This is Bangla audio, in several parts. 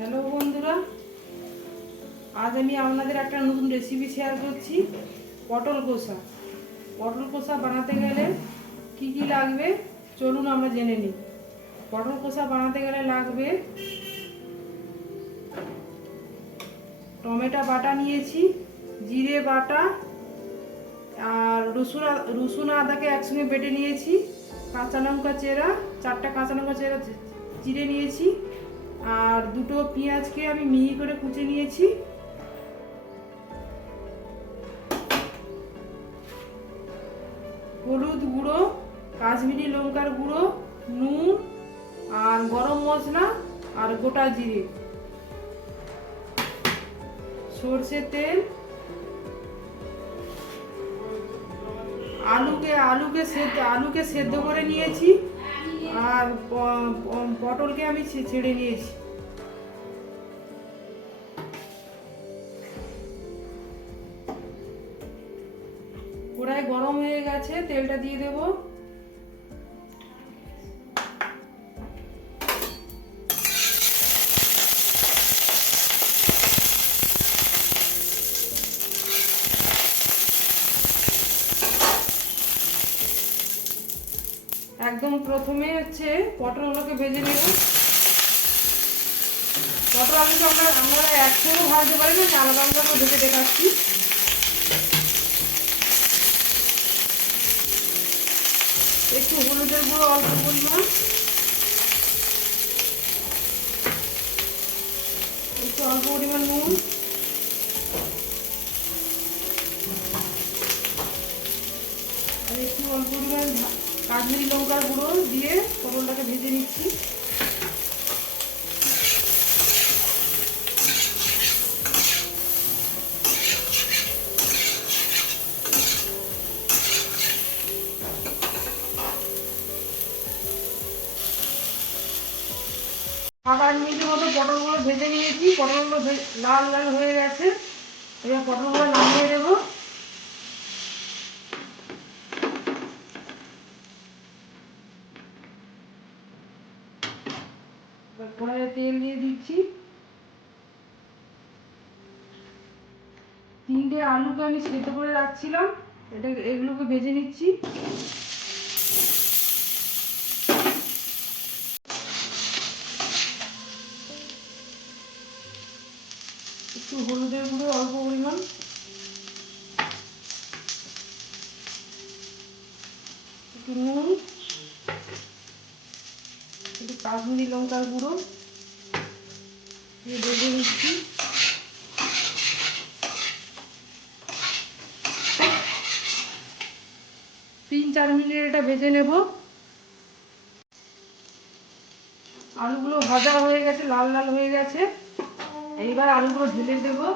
হ্যালো বন্ধুরা, আজ আমি আপনাদের একটা নতুন রেসিপি শেয়ার করছি। পটল কষা। পটল কষা বানাতে গেলে কি কি লাগবে চলুন আমরা জেনে নিই। পটল কষা বানাতে গেলে লাগবে টমেটো বাটা নিয়েছি, জিরে বাটা, আর রসুন আদাকে একসঙ্গে বেটে নিয়েছি, কাঁচা লঙ্কা চেরা, 4টা কাঁচা লঙ্কা চেরা চিড়ে নিয়েছি, আর 2টো পেঁয়াজকে আমি মিহি করে কুচে নিয়েছি। হলুদ গুঁড়ো, কাশ্মীরি লঙ্কার গুঁড়ো, নুন, আর গরম মশলা, আর গোটা জিরে, সর্ষের তেল, আলুকে সেদ্ধ করে নিয়েছি, আর পটলকে আমি ছেড়ে নিয়েছি। কড়াই গরম হয়ে গেছে, তেলটা দিয়ে দেবো। একদম প্রথমে হচ্ছে পটলগুলোকে ভেজে নেব। পটল আলুকে আমরা একসঙ্গে ভাজতে পারি না, আলাদা আলাদা করে ভেজে দেখাচ্ছি। একটু হলুদের গুঁড়ো অল্প পরিমাণ, একটু অল্প পরিমাণ নুন, আর একটু অল্প পরিমাণ কাশ্মীরি লঙ্কার গুঁড়ো দিয়ে পটলটাকে ভেজে নিচ্ছি। আট মিনিটের মতো পটলগুলো ভেজে নিয়েছি। পটলগুলো লাল লাল হয়ে গেছে। এবার পটলগুলো নামিয়ে দেবো। এবার কড়াইয়ে তেল দিয়ে দিচ্ছি। 3টে আলুকে আমি সেদ্ধ করে রাখছিলাম, এগুলোকে ভেজে নিচ্ছি। একটু হলুদের গুঁড়ো অল্প পরিমাণ, একটু নুন, একটু কাশ্মীরি লঙ্কার গুঁড়ো দিয়ে ভেজে নিচ্ছি। 3-4 মিনিট এটা ভেজে নেব। আলুগুলো ভাজা হয়ে গেছে, লাল লাল হয়ে গেছে। এইবার আলুগুলো ঢেলে দেবো।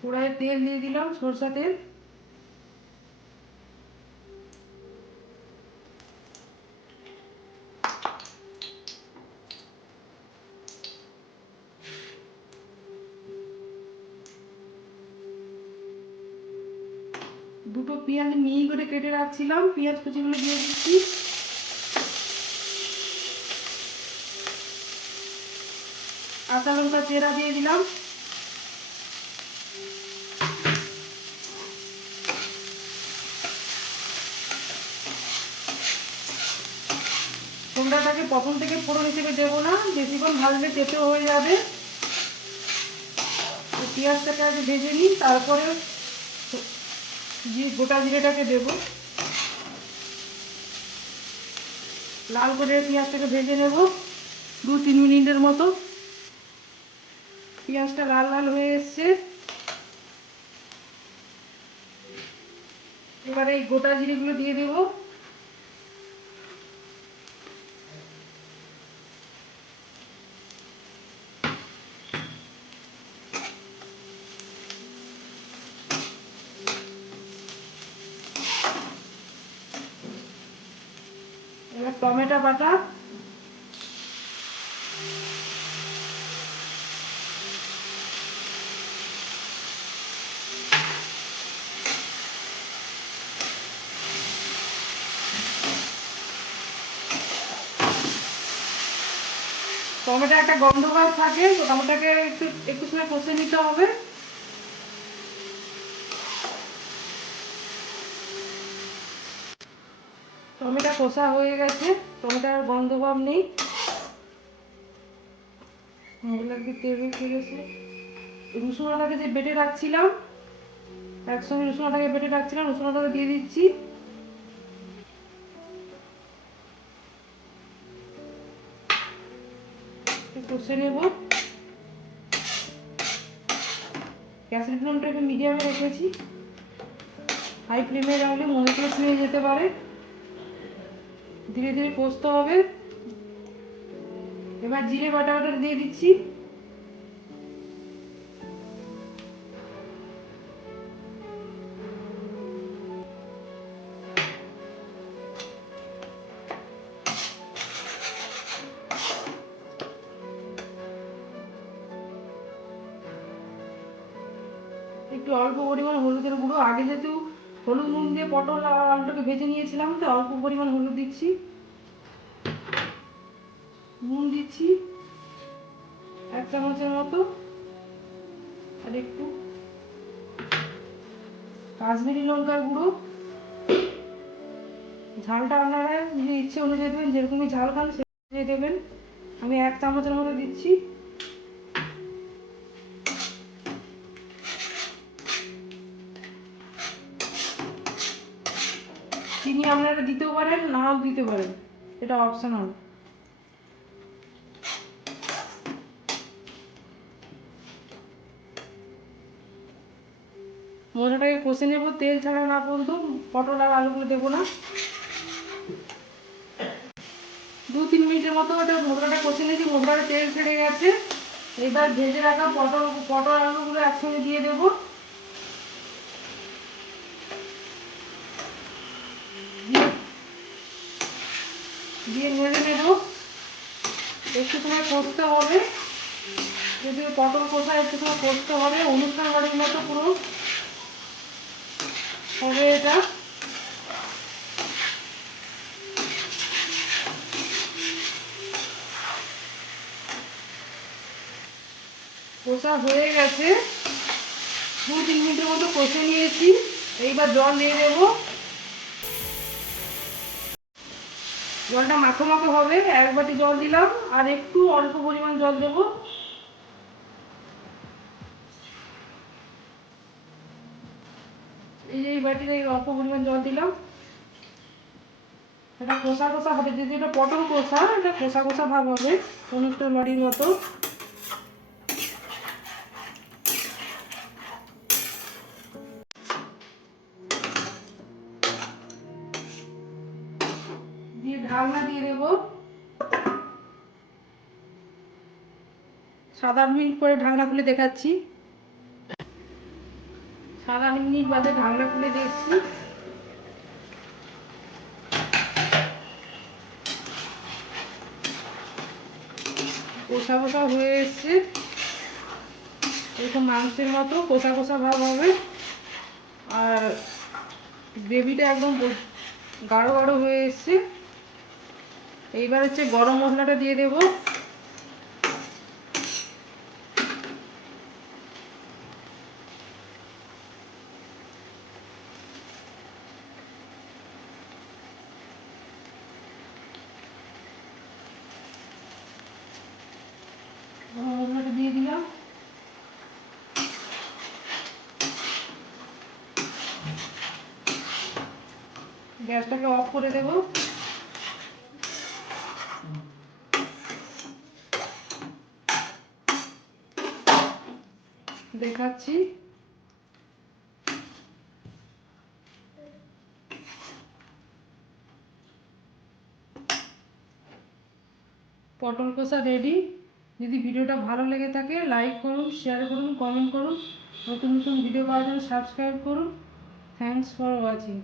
কড়াইয়ে তেল দিয়ে দিলাম, সরষা তেল। দুটো পেঁয়াজ মিহি করে কেটে রাখছিলাম, পেঁয়াজ কুচিগুলো দিয়ে দিচ্ছি। কাঁচা লঙ্কা চেরা দিয়ে দিলাম। তোমরাটাকে প্রথম থেকে ফোড়ন হিসেবে দেবো না, বেশিক্ষণ ভাজলে তেতো হয়ে যাবে। পেঁয়াজটাকে আগে ভেজে নিই, তারপরে গোটা জিরেটাকে দেবো। লাল করে পেঁয়াজটাকে ভেজে নেব 2-3 মিনিটের মতো। পেঁয়াজটা লাল লাল হয়ে এসছে। এবারে এই গোটা জিরেগুলো দিয়ে দেবো। এবার টমেটো বাটা, টমেটো একটা গন্ধ ভাব থাকে, তো টমেটোকে একটু একটু সময় কষে নিতে হবে। টমেটো কষা হয়ে গেছে, টমেটোর গন্ধ ভাব নেই। তেল উঠে গেছে। রসুন আদাকে যে বেটে রাখছিলাম, একসঙ্গে রসুন আদাকে বেটে রাখছিলাম, রসুন আদাকে দিয়ে দিচ্ছি। কষে নেব। গ্যাসের ফ্লেমটাকে মিডিয়ামে রেখেছি, হাই ফ্লেমে রাখলে মশলা ছুঁয়ে যেতে পারে। ধীরে ধীরে কষতে হবে। এবার জিরে বাটাটা দিয়ে দিচ্ছি। একটু অল্প পরিমাণ হলুদের গুঁড়ো, আগে যেহেতু হলুদ নুন দিয়ে পটল আর আলুটাকে ভেজে নিয়েছিলাম, তো অল্প পরিমাণ হলুদ দিচ্ছি। নুন দিচ্ছি 1 চামচের মতো, আর একটু কাশ্মীরি লঙ্কার গুঁড়ো। ঝালটা আপনারা নিজের ইচ্ছে অনুযায়ী দেবেন, যেরকমই ঝাল খান সে অনুযায়ী দেবেন। আমি 1 চামচের মতো দিচ্ছি। চিনি আপনারা দিতেও পারেন, নাও দিতে পারেন, এটা অপশনাল। মশলাটাকে কষে নেব তেল ছাড়া না পর্যন্ত। পটল আর আলুগুলো দেবো না। 2-3 মিনিটের মতো এটা মশলাটা কষে নিয়েছি, মশলাটা তেল ছেড়ে গেছে। এবার ভেজে রাখা পটল আলুগুলো একসঙ্গে দিয়ে দেবো। দিয়ে নেড়ে নেব। একটু সময় কষতে হবে, যদি পটল কষা একটু সময় কষতে হবে। অনুষ্ঠান বাড়ির মতো পুরো হবে এটা। কষা হয়ে গেছে, 2-3 মিনিটের মতো কষে নিয়েছি। এইবার জল দিয়ে দেবো। জলটা মাখো মাখো হবে, 1 বাটি জল দিলাম, আর একটু অল্প পরিমাণ জল দেবো। এই বাটিতে অল্প পরিমাণ জল দিলাম। এটা কষা কষা হবে, যদি এটা পটল কষা, এটা কষা কষা ভাব হবে অনুষ্ঠান বাড়ির মতো। দিয়ে ঢাকনা দিয়ে দেবো। 7-8 মিনিট পরে ঢাকনা খুলে দেখাচ্ছি। 7-8 মিনিট বাদে ঢাকনা খুলে দেখছি। কষা কষা হয়ে এসছে, এরকম মাংসের মতো কষা কষা ভাব হবে। আর গ্রেভিটা একদম গাঢ় গাঢ় হয়ে এসছে। এইবার হচ্ছে গরম মশলাটা দিয়ে দেবো। গরম মশলাটা দিয়ে দিলাম। গ্যাসটাকে অফ করে দেব। দেখাচ্ছি। পটল কষা রেডি। যদি ভিডিওটা ভালো লেগে থাকে লাইক করুন, শেয়ার করুন, কমেন্ট করুন। নতুন নতুন ভিডিও পাওয়ার জন্য সাবস্ক্রাইব করুন। Thanks for watching.